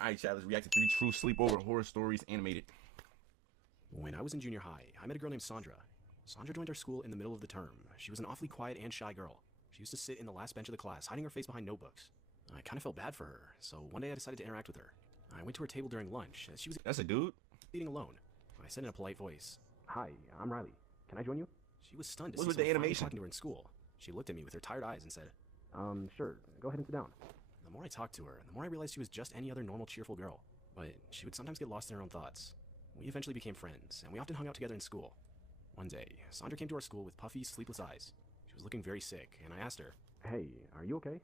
Alright, chat, let's react to 3 true sleepover horror stories animated. When I was in junior high, I met a girl named Sandra. Sandra joined our school in the middle of the term. She was an awfully quiet and shy girl. She used to sit in the last bench of the class, hiding her face behind notebooks. I kind of felt bad for her, so one day I decided to interact with her. I went to her table during lunch, as she was That's a dude? eating alone. I said in a polite voice, "Hi, I'm Riley. Can I join you?" She was stunned to What's see with the someone finally animation? talking to her in school. She looked at me with her tired eyes and said, Sure, go ahead and sit down." The more I talked to her, the more I realized she was just any other normal, cheerful girl. But she would sometimes get lost in her own thoughts. We eventually became friends, and we often hung out together in school. One day, Sandra came to our school with puffy, sleepless eyes. She was looking very sick, and I asked her, "Hey, are you okay?"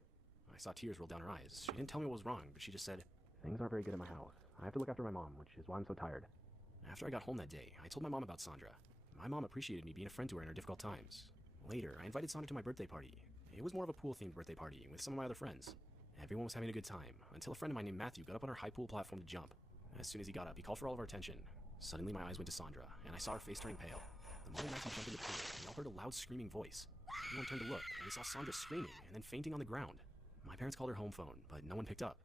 I saw tears roll down her eyes. She didn't tell me what was wrong, but she just said, "Things aren't very good at my house. I have to look after my mom, which is why I'm so tired." After I got home that day, I told my mom about Sandra. My mom appreciated me being a friend to her in her difficult times. Later, I invited Sandra to my birthday party. It was more of a pool-themed birthday party with some of my other friends. Everyone was having a good time, until a friend of mine named Matthew got up on our high pool platform to jump. As soon as he got up, he called for all of our attention. Suddenly, my eyes went to Sandra, and I saw her face turning pale. The moment Matthew jumped in the pool, we all heard a loud screaming voice. Everyone turned to look, and we saw Sandra screaming and then fainting on the ground. My parents called her home phone, but no one picked up.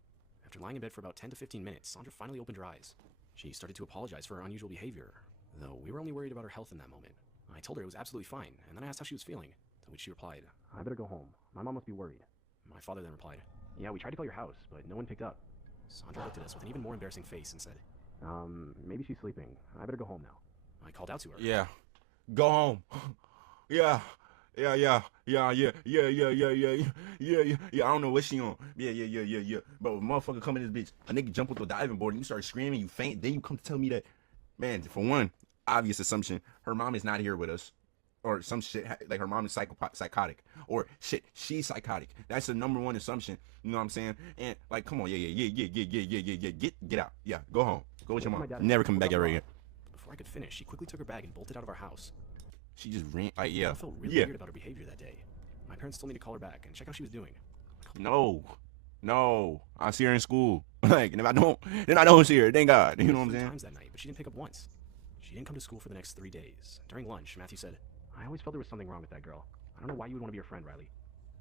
After lying in bed for about 10 to 15 minutes, Sandra finally opened her eyes. She started to apologize for her unusual behavior, though we were only worried about her health in that moment. I told her it was absolutely fine, and then I asked how she was feeling, to which she replied, "I better go home. My mom must be worried." My father then replied, "Yeah, we tried to call your house, but no one picked up." Sandra looked at us with an even more embarrassing face and said, Maybe she's sleeping. I better go home now." I called out to her. Yeah. Go home. Yeah. Yeah. I don't know what she on. Yeah. But when motherfucker come in this bitch, a nigga jump with the diving board and you start screaming, you faint, then you come to tell me that, man, for one, obvious assumption, her mom is not here with us. Or some shit, like her mom is psychotic. Or shit, she's psychotic. That's the number one assumption. You know what I'm saying? And like, come on, yeah. Get out. Yeah, go home. Go with your mom. Never come back ever again. Before I could finish, she quickly took her bag and bolted out of our house. She just ran, like, yeah. I felt really weird about her behavior that day. My parents told me to call her back and check how she was doing. No. I see her in school. Like, and if I don't, then I don't see her. Thank God. You know what I'm saying? Times that night, but she didn't pick up once. She didn't come to school for the next 3 days. During lunch, Matthew said, "I always felt there was something wrong with that girl. I don't know why you would want to be her friend, Riley."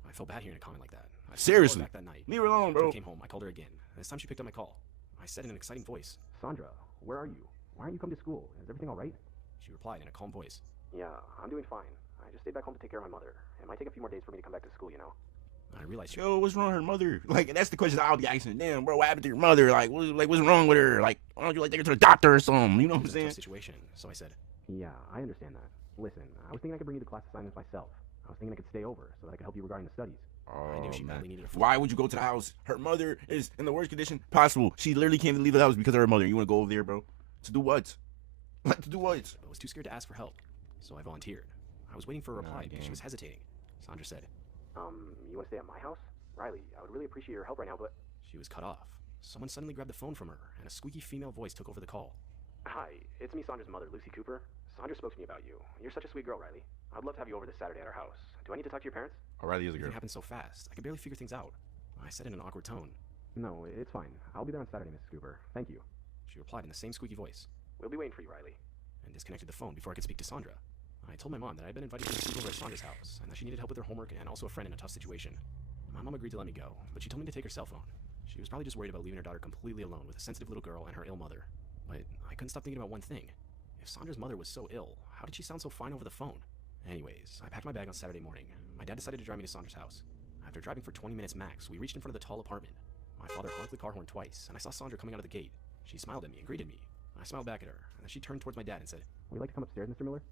I felt bad hearing a comment like that. Seriously. Back that night. Leave her alone, bro. After I came home, I called her again. This time she picked up my call. I said in an exciting voice, "Sandra, where are you? Why aren't you come to school? Is everything all right?" She replied in a calm voice, "Yeah, I'm doing fine. I just stayed back home to take care of my mother. It might take a few more days for me to come back to school, you know." I realized, yo, what's wrong with her mother? Like, and that's the question I'll be asking. Damn, bro, what happened to your mother? Like, what's wrong with her? Like, why don't you like take her to the doctor or something? You know what I'm saying? Situation. So I said, "Yeah, I understand that. Listen, I was thinking I could bring you the class assignments myself. I was thinking I could stay over so that I could help you regarding the studies." I knew she badly needed a Why would you go to the house? Her mother is in the worst condition possible. She literally can't even leave the house because of her mother. You want to go over there, bro? To do what? Like, to do what? I was too scared to ask for help, so I volunteered. I was waiting for a reply because she was hesitating. Sandra said, "You want to stay at my house? Riley, I would really appreciate your help right now, but..." She was cut off. Someone suddenly grabbed the phone from her, and a squeaky female voice took over the call. "Hi, it's me, Sandra's mother, Lucy Cooper. Sandra spoke to me about you. You're such a sweet girl, Riley. I'd love to have you over this Saturday at our house. Do I need to talk to your parents?" Riley is a girl. Everything happened so fast, I could barely figure things out. I said in an awkward tone, "No, it's fine. I'll be there on Saturday, Mrs. Cooper. Thank you." She replied in the same squeaky voice, "We'll be waiting for you, Riley," and disconnected the phone before I could speak to Sandra. I told my mom that I'd been invited to sleep over at Sandra's house, and that she needed help with her homework and also a friend in a tough situation. My mom agreed to let me go, but she told me to take her cell phone. She was probably just worried about leaving her daughter completely alone with a sensitive little girl and her ill mother. But I couldn't stop thinking about one thing. If Sandra's mother was so ill, how did she sound so fine over the phone? Anyways, I packed my bag on Saturday morning. My dad decided to drive me to Sandra's house. After driving for 20 minutes max, we reached in front of the tall apartment. My father honked the car horn twice, and I saw Sandra coming out of the gate. She smiled at me and greeted me. I smiled back at her, and then she turned towards my dad and said, "Would you like to come upstairs, Mr. Miller?"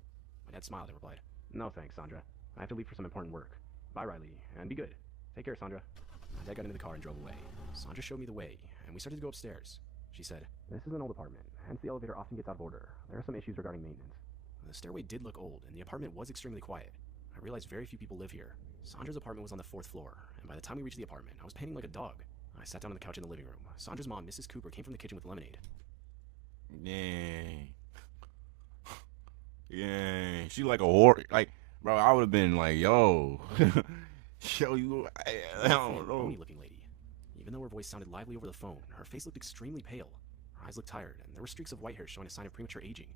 My dad smiled and replied, "No thanks, Sandra. I have to leave for some important work. Bye, Riley, and be good. Take care, Sandra." My dad got into the car and drove away. Sandra showed me the way, and we started to go upstairs. She said, "This is an old apartment, hence the elevator often gets out of order. There are some issues regarding maintenance." The stairway did look old, and the apartment was extremely quiet. I realized very few people live here. Sandra's apartment was on the 4th floor, and by the time we reached the apartment, I was panting like a dog. I sat down on the couch in the living room. Sandra's mom, Mrs. Cooper, came from the kitchen with lemonade. Yeah. She like a whore. Like, bro, I would have been like, yo, show you. I don't know. Looking lady. Even though her voice sounded lively over the phone, her face looked extremely pale. Her eyes looked tired, and there were streaks of white hair showing a sign of premature aging.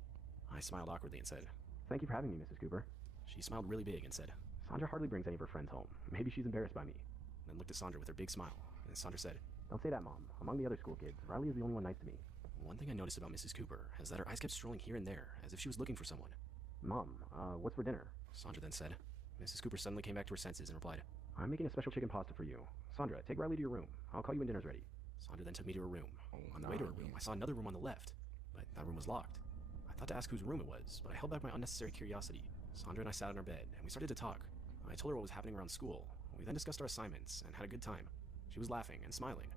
I smiled awkwardly and said, "Thank you for having me, Mrs. Cooper." She smiled really big and said, "Sandra hardly brings any of her friends home. Maybe she's embarrassed by me." Then looked at Sandra with her big smile, and Sandra said, Don't say that, Mom. Among the other school kids, Riley is the only one nice to me. One thing I noticed about Mrs. Cooper is that her eyes kept strolling here and there, as if she was looking for someone. Mom, what's for dinner? Sandra then said. Mrs. Cooper suddenly came back to her senses and replied, I'm making a special chicken pasta for you. Sandra, take Riley to your room. I'll call you when dinner's ready. Sandra then took me to her room. On the way to her room, I saw another room on the left, but that room was locked. I thought to ask whose room it was, but I held back my unnecessary curiosity. Sandra and I sat on our bed, and we started to talk. I told her what was happening around school. We then discussed our assignments and had a good time. She was laughing and smiling.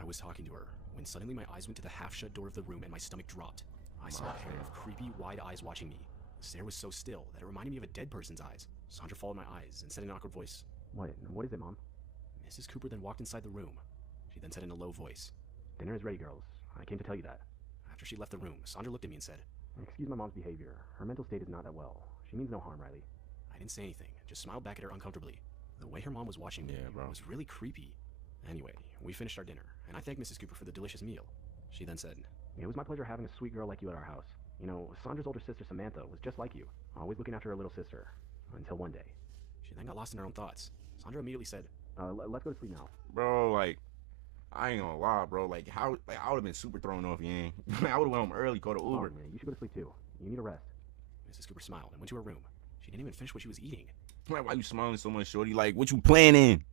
I was talking to her, when suddenly my eyes went to the half-shut door of the room and my stomach dropped. I saw a pair of creepy, wide eyes watching me. The stare was so still that it reminded me of a dead person's eyes. Sandra followed my eyes and said in an awkward voice, What is it, Mom? Mrs. Cooper then walked inside the room. She then said in a low voice, Dinner is ready, girls. I came to tell you that. After she left the room, Sandra looked at me and said, Excuse my mom's behavior. Her mental state is not that well. She means no harm, Riley. I didn't say anything, just smiled back at her uncomfortably. The way her mom was watching me was really creepy. Anyway, we finished our dinner, and I thanked Mrs. Cooper for the delicious meal. She then said, It was my pleasure having a sweet girl like you at our house. You know, Sandra's older sister Samantha was just like you, always looking after her little sister. Until one day. She then got lost in her own thoughts. Sandra immediately said, let's go to sleep now. Bro, like, I ain't gonna lie, bro. Like, I would have been super thrown off, yeah. I would have went home early, called an Uber. Man, you should go to sleep too. You need a rest. Mrs. Cooper smiled and went to her room. She didn't even finish what she was eating. Like, why you smiling so much, shorty? Like, what you planning?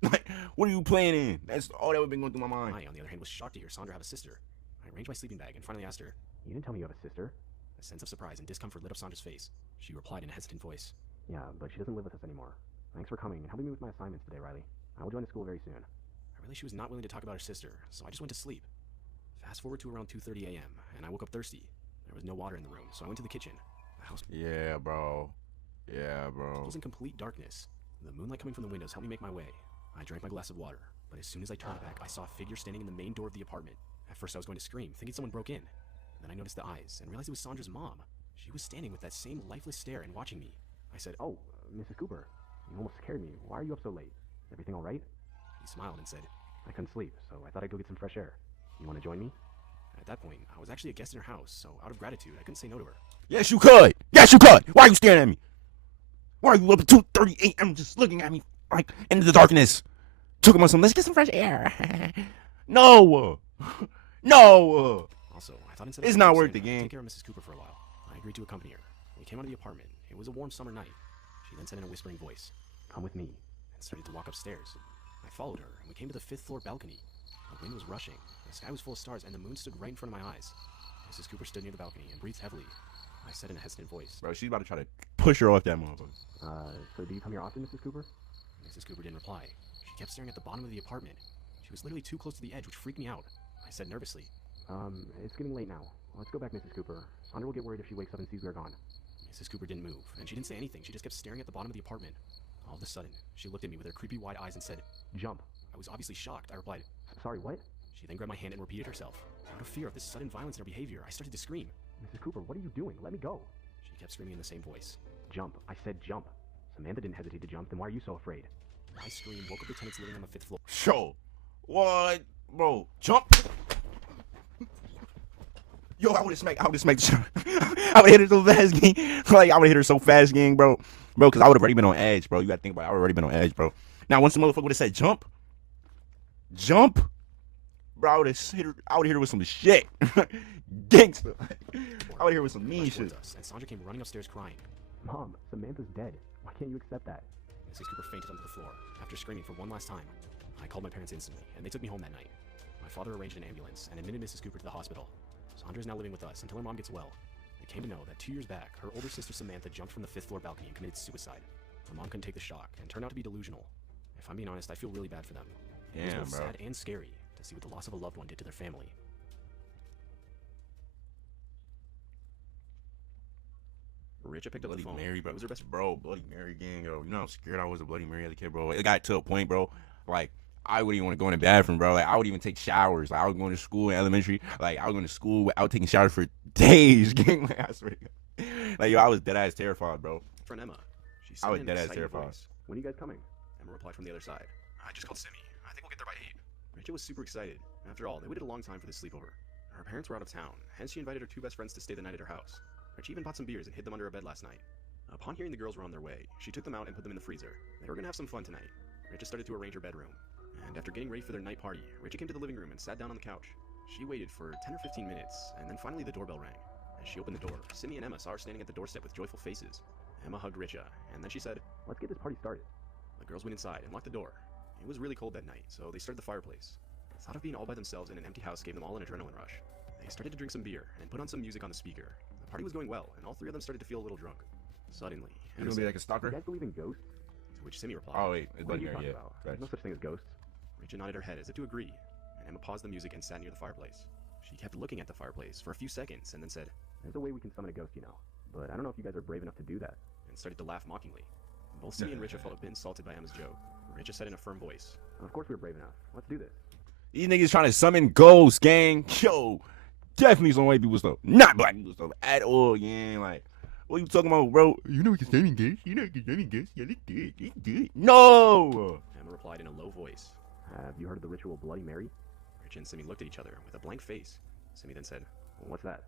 Like, what are you planning? That's all that would have been going through my mind. I, on the other hand, was shocked to hear Sandra have a sister. I arranged my sleeping bag and finally asked her, You didn't tell me you have a sister? A sense of surprise and discomfort lit up Sandra's face. She replied in a hesitant voice, Yeah, but she doesn't live with us anymore. Thanks for coming and helping me with my assignments today, Riley. I will join the school very soon. I realized she was not willing to talk about her sister, so I just went to sleep. Fast forward to around 2:30 a.m., and I woke up thirsty. There was no water in the room, so I went to the kitchen. The house Yeah, bro. was in complete darkness. The moonlight coming from the windows helped me make my way. I drank my glass of water, but as soon as I turned back, I saw a figure standing in the main door of the apartment. At first I was going to scream, thinking someone broke in. Then I noticed the eyes, and realized it was Sandra's mom. She was standing with that same lifeless stare and watching me. I said, Oh, Mrs. Cooper, you almost scared me. Why are you up so late? Everything all right? He smiled and said, I couldn't sleep, so I thought I'd go get some fresh air. You want to join me? At that point, I was actually a guest in her house, so out of gratitude, I couldn't say no to her. Yes, you could. Yes, you could. Why are you staring at me? Why are you up at 2:30 a.m. just looking at me like into the darkness? Talking about some, let's get some fresh air. No. No. Also, I thought instead it's not worth the game. Take care of Mrs. Cooper for a while. I agreed to accompany her. We came out of the apartment. It was a warm summer night. She then said in a whispering voice, Come with me, and started to walk upstairs. I followed her, and we came to the 5th floor balcony. The wind was rushing, the sky was full of stars, and the moon stood right in front of my eyes. Mrs. Cooper stood near the balcony and breathed heavily. I said in a hesitant voice, Bro, she's about to try to push her off that motherfucker. So do you come here often, Mrs. Cooper? Mrs. Cooper didn't reply. She kept staring at the bottom of the apartment. She was literally too close to the edge, which freaked me out. I said nervously, It's getting late now. Let's go back, Mrs. Cooper. Sandra will get worried if she wakes up and sees we're gone. Mrs. Cooper didn't move, and she didn't say anything. She just kept staring at the bottom of the apartment. All of a sudden, she looked at me with her creepy wide eyes and said, Jump. I was obviously shocked. I replied, Sorry, what? She then grabbed my hand and repeated herself. Out of fear of this sudden violence in her behavior, I started to scream. Mrs. Cooper, what are you doing? Let me go. She kept screaming in the same voice. Jump. I said jump. Samantha didn't hesitate to jump, then why are you so afraid? My scream woke up the tenants living on the 5th floor. Sure. What? Bro, jump. Yo, I would have smacked the shot. I would hit her so fast, gang. Like, I would hit her so fast, gang, bro. Bro, because I would have already been on edge, bro. You got to think about it. I would have already been on edge, bro. Now, once the motherfucker would have said jump, bro, I would have hit her with some shit. Gangster. I would hit her with some mean shit. And Sandra came running upstairs crying. Mom, Samantha's dead. Why can't you accept that? Mrs. Cooper fainted onto the floor. After screaming for one last time, I called my parents instantly, and they took me home that night. My father arranged an ambulance and admitted Mrs. Cooper to the hospital. Sandra is now living with us until her mom gets well. I came to know that 2 years back, her older sister Samantha jumped from the 5th floor balcony and committed suicide. Her mom couldn't take the shock and turned out to be delusional. If I'm being honest, I feel really bad for them. It was both sad and scary to see what the loss of a loved one did to their family. Richard picked up the phone. Mary, bro. It was her best bro. Bloody Mary gang, yo. You know how scared I was of Bloody Mary as a kid, bro. It got to a point, bro. Like, I wouldn't even want to go in the bathroom, bro. Like, I would even take showers. Like, I was going to school in elementary. Like, I was going to school without taking showers for days, gang. Like, I swear to God. Like, yo, I was dead ass terrified, bro. Friend Emma. I was dead ass terrified. When are you guys coming? Emma replied from the other side. I just called Simi. I think we'll get there by 8. Rachel was super excited. After all, they waited a long time for this sleepover. Her parents were out of town, hence she invited her 2 best friends to stay the night at her house. She even bought some beers and hid them under her bed last night. Upon hearing the girls were on their way, she took them out and put them in the freezer. They were gonna have some fun tonight. Rachel started to arrange her bedroom. And after getting ready for their night party, Richa came to the living room and sat down on the couch. She waited for 10 or 15 minutes, and then finally the doorbell rang. As she opened the door, Simi and Emma saw her standing at the doorstep with joyful faces. Emma hugged Richa, and then she said, "Let's get this party started." The girls went inside and locked the door. It was really cold that night, so they started the fireplace. The thought of being all by themselves in an empty house gave them all an adrenaline rush. They started to drink some beer and put on some music on the speaker. The party was going well, and all three of them started to feel a little drunk. Suddenly, You gonna be like a stalker? "You guys believe in ghosts?" To which Simi replied, Oh wait, it's "What are Bloody you Mary, talking yeah. about? There's no Facts. such thing as ghosts." Richa nodded her head as if to agree, and Emma paused the music and sat near the fireplace. She kept looking at the fireplace for a few seconds and then said, "There's a way we can summon a ghost, you know, but I don't know if you guys are brave enough to do that," and started to laugh mockingly. Both Simi and Richa felt a bit insulted by Emma's joke. Richa said in a firm voice, "Of course we're brave enough. Let's do this." These niggas trying to summon ghosts, gang. Yo, definitely some white people stuff, not black people stuff at all, gang. Like, what you talking about, bro? You know we can summon ghosts. You know we can summon ghosts. Yeah, let's do it. Let's do it. No. Emma replied in a low voice, "Have you heard of the ritual Bloody Mary?" Richa and Simi looked at each other with a blank face. Simi then said, "Well, what's that?"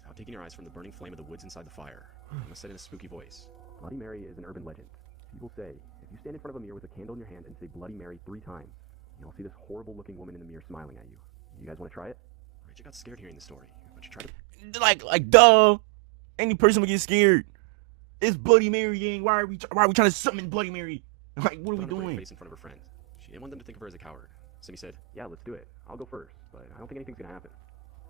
Without taking her eyes from the burning flame of the woods inside the fire, Emma said in a spooky voice, "Bloody Mary is an urban legend. People say, if you stand in front of a mirror with a candle in your hand and say Bloody Mary 3 times, you'll see this horrible-looking woman in the mirror smiling at you. You guys want to try it?" Richa got scared hearing the story, but she tried to... Like, duh. Any person would get scared. It's Bloody Mary, gang. Why are we trying to summon Bloody Mary? Like, what are we put on a brave doing? face in front of her friends. She didn't want them to think of her as a coward. Simi said, "Yeah, let's do it. I'll go first, but I don't think anything's gonna happen."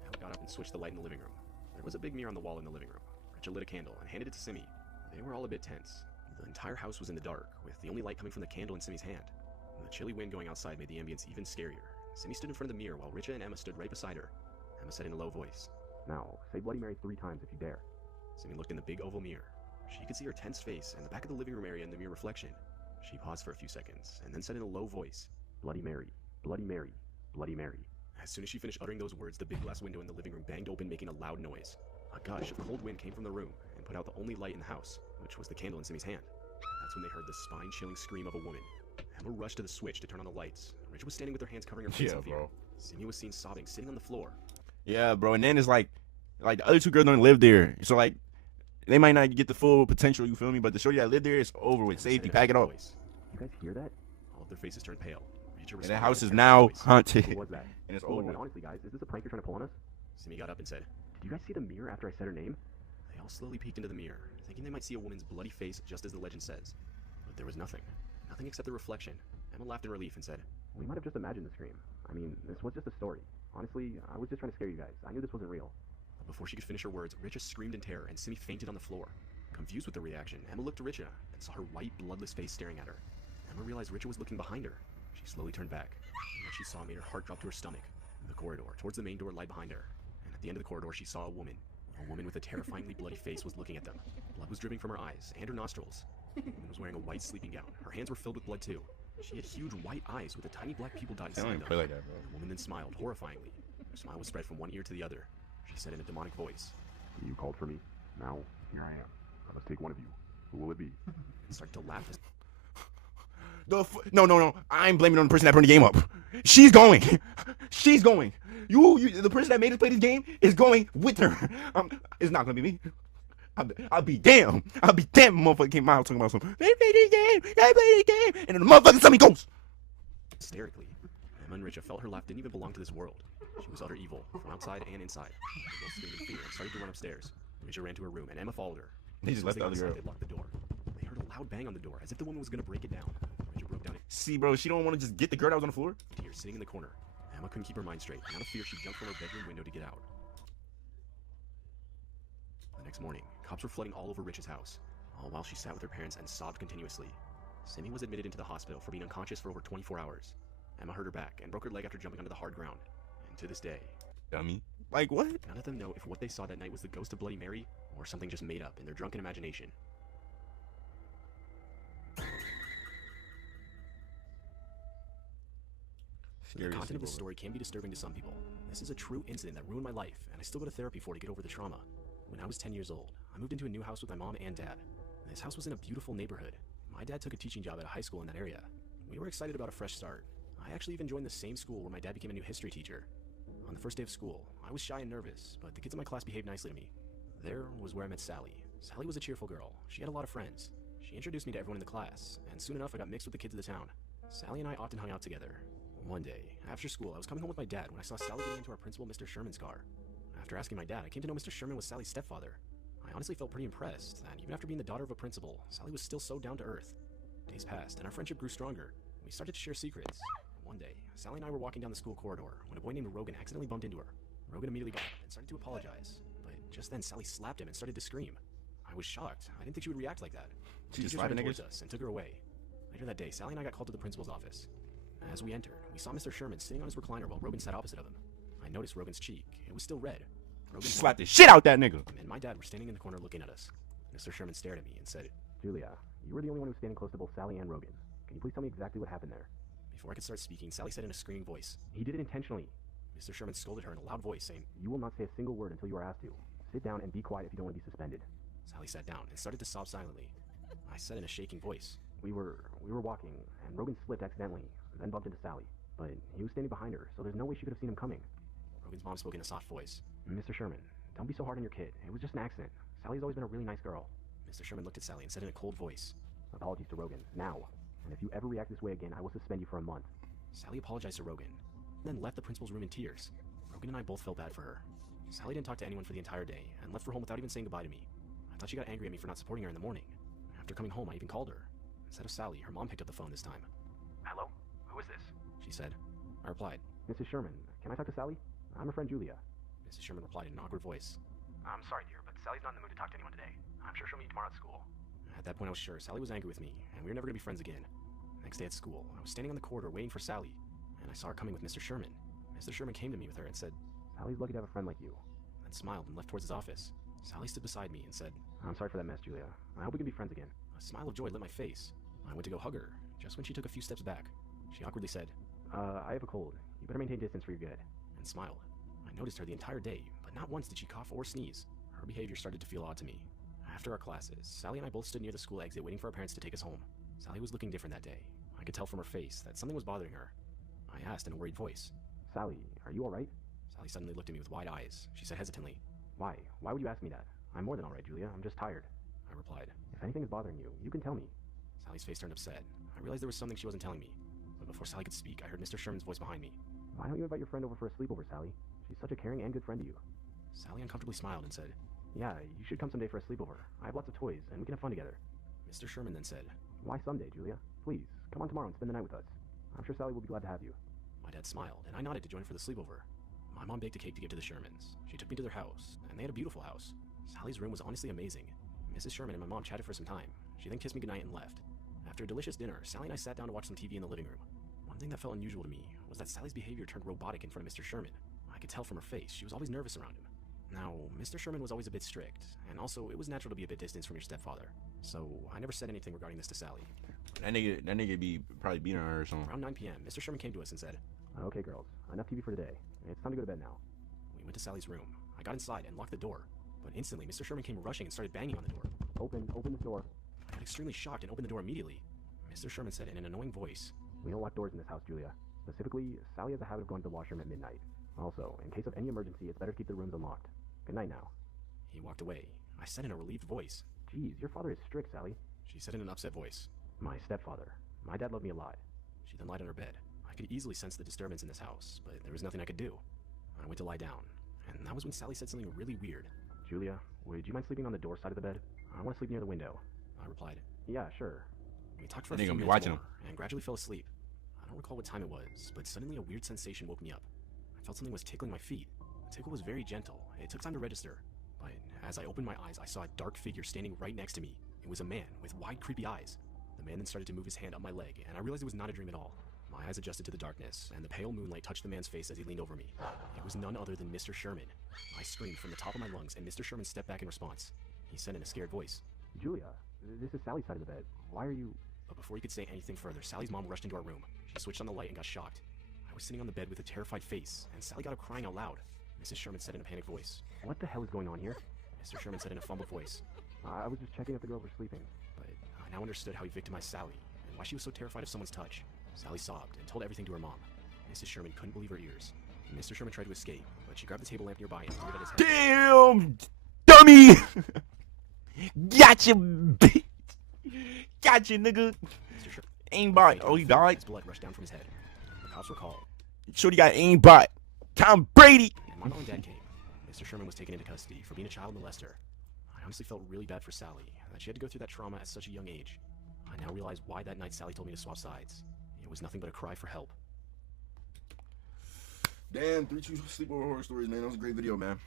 Emma got up and switched the light in the living room. There was a big mirror on the wall in the living room. Richa lit a candle and handed it to Simi. They were all a bit tense. The entire house was in the dark, with the only light coming from the candle in Simi's hand. The chilly wind going outside made the ambience even scarier. Simi stood in front of the mirror while Richa and Emma stood right beside her. Emma said in a low voice, "Now, say Bloody Mary 3 times if you dare." Simi looked in the big oval mirror. She could see her tense face and the back of the living room area in the mirror reflection. She paused for a few seconds, and then said in a low voice, "Bloody Mary, Bloody Mary, Bloody Mary." As soon as she finished uttering those words, the big glass window in the living room banged open, making a loud noise. A gush of cold wind came from the room and put out the only light in the house, which was the candle in Simi's hand. That's when they heard the spine-chilling scream of a woman. Emma rushed to the switch to turn on the lights. Richa was standing with her hands covering her face in fear. Bro. Simi was seen sobbing, sitting on the floor. Yeah, bro. And then it's like the other 2 girls don't live there, so like they might not get the full potential. You feel me? But the shorty that live there, it's over with. Emma Safety, said in a pack it low up. voice, "You guys hear that?" All of their faces turned pale. Richa And responded that house in a is terrified now voice. haunted, "Who was that? and it's Who was over that? with. Honestly, guys, is this a prank you're trying to pull on us?" Simi got up and said, "Did you guys see the mirror after I said her name?" They all slowly peeked into the mirror, thinking they might see a woman's bloody face just as the legend says. But there was nothing. Nothing except the reflection. Emma laughed in relief and said, "We might have just imagined the scream. I mean, this was just a story. Honestly, I was just trying to scare you guys. I knew this wasn't real." But before she could finish her words, Richa screamed in terror and Simi fainted on the floor. Confused with the reaction, Emma looked to Richa and saw her white, bloodless face staring at her. Emma realized Richa was looking behind her. She slowly turned back, and what she saw made her heart drop to her stomach. The corridor towards the main door lay behind her, and at the end of the corridor she saw a woman. A woman with a terrifyingly bloody face was looking at them. Blood was dripping from her eyes and her nostrils. The woman was wearing a white sleeping gown. Her hands were filled with blood too. She had huge white eyes with a tiny black pupil dot I don't inside even them. play like that, bro. The woman then smiled horrifyingly. Her smile was spread from one ear to the other. She said in a demonic voice, "You called for me. Now, here I am. I must take one of you. Who will it be?" And started to laugh. No. I'm blaming it on the person that burned the game up. She's going. She's going. The person that made us play this game is going with her. It's not gonna be me. I'll be damn. Motherfucker came out talking about some. They play this game. And then the motherfucker saw me ghost. Hysterically, Emma and Richa felt her laugh didn't even belong to this world. She was utter evil, from outside and inside. They both screamed in fear and started to run upstairs. Richa ran to her room, and Emma followed her. They just left the other girl. They locked the door. They heard a loud bang on the door, as if the woman was going to break it down. Richa broke down in See, bro, she don't want to just get the girl that was on the floor. tears, sitting in the corner. Emma couldn't keep her mind straight, and out of fear, she jumped from her bedroom window to get out. The next morning, cops were flooding all over Richa's house, all while she sat with her parents and sobbed continuously. Simi was admitted into the hospital for being unconscious for over 24 hours. Emma hurt her back and broke her leg after jumping onto the hard ground. And to this day, Dummy. Like, what? none of them know if what they saw that night was the ghost of Bloody Mary or something just made up in their drunken imagination. The content of this story can be disturbing to some people. This is a true incident that ruined my life, and I still go to therapy for to get over the trauma. When I was 10 years old, I moved into a new house with my mom and dad. This house was in a beautiful neighborhood. My dad took a teaching job at a high school in that area. We were excited about a fresh start. I actually even joined the same school where my dad became a new history teacher. On the first day of school, I was shy and nervous, but the kids in my class behaved nicely to me. There was where I met Sally. Sally was a cheerful girl. She had a lot of friends. She introduced me to everyone in the class, and soon enough I got mixed with the kids of the town. Sally and I often hung out together. One day, after school, I was coming home with my dad when I saw Sally getting into our principal, Mr. Sherman's car. After asking my dad, I came to know Mr. Sherman was Sally's stepfather. I honestly felt pretty impressed that even after being the daughter of a principal, Sally was still so down to earth. Days passed, and our friendship grew stronger. We started to share secrets. One day, Sally and I were walking down the school corridor when a boy named Rogan accidentally bumped into her. Rogan immediately got up and started to apologize, but just then Sally slapped him and started to scream. I was shocked. I didn't think she would react like that. She just Teachers ran slapping towards niggas? us and took her away. Later that day, Sally and I got called to the principal's office. As we entered, we saw Mr. Sherman sitting on his recliner while Rogan sat opposite of him. I noticed Rogan's cheek. It was still red. Rogan She slapped the shit out that nigga. and my dad were standing in the corner looking at us. Mr. Sherman stared at me and said, Julia, you were the only one who was standing close to both Sally and Rogan. Can you please tell me exactly what happened there? Before I could start speaking, Sally said in a screaming voice, He did it intentionally. Mr. Sherman scolded her in a loud voice, saying, You will not say a single word until you are asked to. Sit down and be quiet if you don't want to be suspended. Sally sat down and started to sob silently. I said in a shaking voice, We were walking, and Rogan slipped accidentally, then bumped into Sally. But he was standing behind her, so there's no way she could have seen him coming. Rogan's mom spoke in a soft voice. Mr. Sherman, don't be so hard on your kid. It was just an accident. Sally's always been a really nice girl. Mr. Sherman looked at Sally and said in a cold voice, Apologies to Rogan, now. And if you ever react this way again, I will suspend you for a month. Sally apologized to Rogan, then left the principal's room in tears. Rogan and I both felt bad for her. Sally didn't talk to anyone for the entire day, and left for home without even saying goodbye to me. I thought she got angry at me for not supporting her in the morning. After coming home, I even called her. Instead of Sally, her mom picked up the phone this time. Hello? Who is this? She said. I replied, Mrs. Sherman, can I talk to Sally? I'm her friend Julia. Mrs. Sherman replied in an awkward voice. I'm sorry, dear, but Sally's not in the mood to talk to anyone today. I'm sure she'll meet you tomorrow at school. At that point, I was sure Sally was angry with me, and we were never going to be friends again. Next day at school, I was standing on the corridor waiting for Sally, and I saw her coming with Mr. Sherman. Mr. Sherman came to me with her and said, Sally's lucky to have a friend like you. Then smiled and left towards his office. Sally stood beside me and said, I'm sorry for that mess, Julia. I hope we can be friends again. A smile of joy lit my face. I went to go hug her, just when she took a few steps back. She awkwardly said, I have a cold. You better maintain distance for your good. And smiled. I noticed her the entire day, but not once did she cough or sneeze. Her behavior started to feel odd to me. After our classes, Sally and I both stood near the school exit waiting for our parents to take us home. Sally was looking different that day. I could tell from her face that something was bothering her. I asked in a worried voice, Sally, are you alright? Sally suddenly looked at me with wide eyes. She said hesitantly, Why? Why would you ask me that? I'm more than alright, Julia. I'm just tired. I replied, If anything is bothering you, you can tell me. Sally's face turned upset. I realized there was something she wasn't telling me. But before Sally could speak, I heard Mr. Sherman's voice behind me. Why don't you invite your friend over for a sleepover, Sally? She's such a caring and good friend to you. Sally uncomfortably smiled and said, Yeah, you should come someday for a sleepover. I have lots of toys, and we can have fun together. Mr. Sherman then said, Why someday, Julia? Please, come on tomorrow and spend the night with us. I'm sure Sally will be glad to have you. My dad smiled, and I nodded to join for the sleepover. My mom baked a cake to give to the Shermans. She took me to their house, and they had a beautiful house. Sally's room was honestly amazing. Mrs. Sherman and my mom chatted for some time. She then kissed me goodnight and left. After a delicious dinner, Sally and I sat down to watch some TV in the living room. One thing that felt unusual to me was that Sally's behavior turned robotic in front of Mr. Sherman. I could tell from her face she was always nervous around him. Now, Mr. Sherman was always a bit strict, and also it was natural to be a bit distant from your stepfather. So I never said anything regarding this to Sally. That nigga be probably beating her or something. Around 9 p.m., Mr. Sherman came to us and said, Okay, girls, enough TV for today. It's time to go to bed now. We went to Sally's room. I got inside and locked the door, but instantly Mr. Sherman came rushing and started banging on the door. Open this door. I got extremely shocked and opened the door immediately. Mr. Sherman said in an annoying voice, We don't lock doors in this house, Julia. Specifically, Sally has a habit of going to the washroom at midnight. Also, in case of any emergency, it's better to keep the rooms unlocked. Good night now. He walked away. I said in a relieved voice, Geez, your father is strict, Sally. She said in an upset voice, My stepfather. My dad loved me a lot. She then lied on her bed. I could easily sense the disturbance in this house, but there was nothing I could do. I went to lie down, and that was when Sally said something really weird. Julia, would you mind sleeping on the door side of the bed? I want to sleep near the window. I replied, Yeah, sure. We talked for a few minutes more, and gradually fell asleep. I don't recall what time it was, but suddenly a weird sensation woke me up. I felt something was tickling my feet. The tickle was very gentle. It took time to register, but as I opened my eyes, I saw a dark figure standing right next to me. It was a man with wide, creepy eyes. The man then started to move his hand up my leg, and I realized it was not a dream at all. My eyes adjusted to the darkness, and the pale moonlight touched the man's face as he leaned over me. It was none other than Mr. Sherman. I screamed from the top of my lungs, and Mr. Sherman stepped back in response. He said in a scared voice, Julia, this is Sally's side of the bed. Why are you... But before he could say anything further, Sally's mom rushed into our room. She switched on the light and got shocked. I was sitting on the bed with a terrified face, and Sally got up crying out loud. Mrs. Sherman said in a panicked voice, What the hell is going on here? Mr. Sherman said in a fumbled voice, I was just checking if the girls were sleeping. But I now understood how he victimized Sally, and why she was so terrified of someone's touch. Sally sobbed and told everything to her mom. Mrs. Sherman couldn't believe her ears. Mr. Sherman tried to escape, but she grabbed the table lamp nearby and threw it at his head. Damn! Dummy! Gotcha, bitch! Gotcha, nigga! Mr. Sherman Ain't body. Oh, he died? His blood rushed down from his head. The cops were called. Shorty got aimbot. Tom Brady. And my mom and dad came. Mr. Sherman was taken into custody for being a child molester. I honestly felt really bad for Sally, that she had to go through that trauma at such a young age. I now realize why that night Sally told me to swap sides. It was nothing but a cry for help. Damn, 3 true sleepover horror stories, man. That was a great video, man.